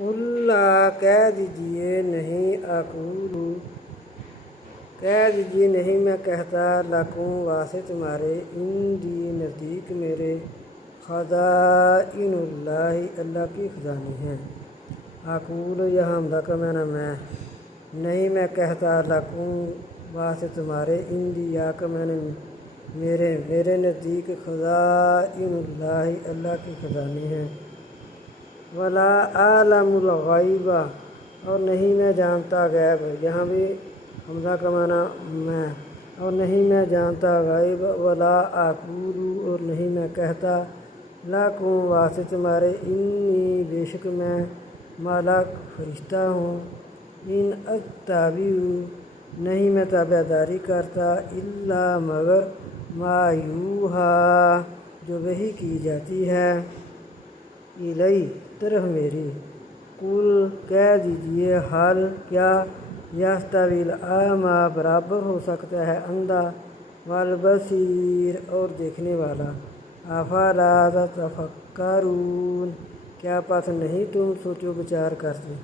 قُل کہہ دیجیے نہیں اقول کہہ دیجیے نہیں میں کہتا لکم واسطے تمہارے عندی نزدیک میرے خزائن اللہ اللہ کی خزانے ہیں۔ اقول یہاں حمزہ کا معنی میں نہیں میں کہتا لکم واسطے تمہارے عندی یا کا معنی میرے نزدیک خزائن اللہ اللہ کی خزانے ہیں۔ ولا اعلم الغیب اور نہیں میں جانتا غیب، یہاں بھی حمزہ کا معنی میں اور نہیں میں جانتا غیب۔ ولا اقول اور نہیں میں کہتا لکم واسطے تمہارے انی بے شک میں ملک فرشتہ ہوں۔ ان اتبع نہیں میں تابع داری کرتا الا مگر ما یوحیٰ جو وحی کی جاتی ہے الی طرف میری۔ قل کہہ دیجیے حل کیا یستوی الاعمیٰ برابر ہو سکتا ہے اندھا والبصیر اور دیکھنے والا۔ افلا تتفکرون کیا پس نہیں تم سوچ و بچار کرتے۔